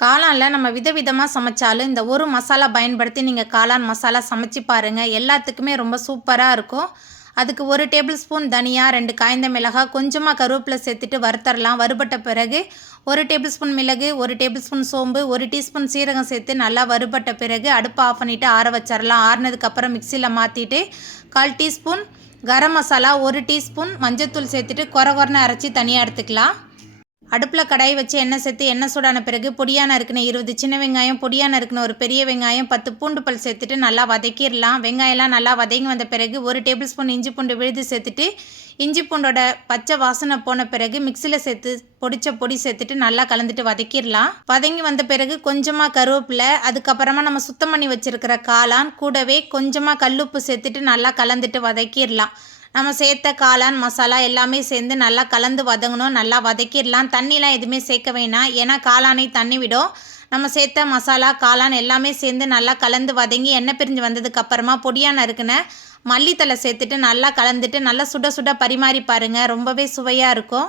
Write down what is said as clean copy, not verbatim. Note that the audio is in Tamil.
காளானில் நம்ம விதவிதமாக சமைச்சாலும் இந்த ஒரு மசாலா பயன்படுத்தி நீங்கள் காளான் மசாலா சமைச்சு பாருங்கள். எல்லாத்துக்குமே ரொம்ப சூப்பராக இருக்கும். அதுக்கு 1 டேபிள் ஸ்பூன் தனியா, 2 காய்ந்த மிளகாய், கொஞ்சமாக கருவேப்பிலை சேர்த்துட்டு வறுத்தரலாம். வறுபட்ட பிறகு 1 டேபிள் ஸ்பூன் மிளகு, 1 டேபிள் ஸ்பூன் சோம்பு, 1 டீஸ்பூன் சீரகம் சேர்த்து நல்லா வறுபட்ட பிறகு அடுப்பை ஆஃப் பண்ணிவிட்டு ஆற வச்சிடலாம். ஆறுனதுக்கப்புறம் மிக்சியில் மாற்றிட்டு 1/4 டீஸ்பூன் கரம் மசாலா, 1 டீஸ்பூன் மஞ்சத்தூள் சேர்த்துட்டு கொரன்னு அரைச்சி தனியாக எடுத்துக்கலாம். அடுப்பில் கடாய் வச்சு எண்ணெய் சேர்த்து எண்ணெய் சூடான பிறகு பொடியாக நறுக்கின 20 சின்ன வெங்காயம், பொடியாக நறுக்கின ஒரு பெரிய வெங்காயம், 10 பூண்டு பல் சேர்த்துட்டு நல்லா வதக்கிடலாம். வெங்காயம்லாம் நல்லா வதங்கி வந்த பிறகு 1 டேபிள் ஸ்பூன் இஞ்சி பூண்டு விழுது சேர்த்துட்டு இஞ்சி பூண்டோட பச்சை வாசனை போன பிறகு மிக்சியில் சேர்த்து பொடிச்ச பொடி சேர்த்துட்டு நல்லா கலந்துட்டு வதக்கிடலாம். வதங்கி வந்த பிறகு கொஞ்சமாக கருவேப்பிலை, அதுக்கப்புறமா நம்ம சுத்தம் பண்ணி வச்சுருக்கிற காளான் கூடவே கொஞ்சமாக கல்லுப்பு சேர்த்துட்டு நல்லா கலந்துட்டு வதக்கிடலாம். நம்ம சேர்த்த காளான் மசாலா எல்லாமே சேர்ந்து நல்லா கலந்து வதங்கணும். நல்லா வதக்கிடலாம். தண்ணிலாம் எதுவுமே சேர்க்க வேணாம், ஏன்னா காளானை தண்ணி விடும். நம்ம சேர்த்த மசாலா காளான் எல்லாமே சேர்ந்து நல்லா கலந்து வதங்கி எண்ணெய் பிரிஞ்சு வந்ததுக்கப்புறமா பொடியாக நறுக்கின மல்லித்தலை சேர்த்துட்டு நல்லா கலந்துட்டு நல்லா சுட சுட பரிமாறி பாருங்கள். ரொம்பவே சுவையாக இருக்கும்.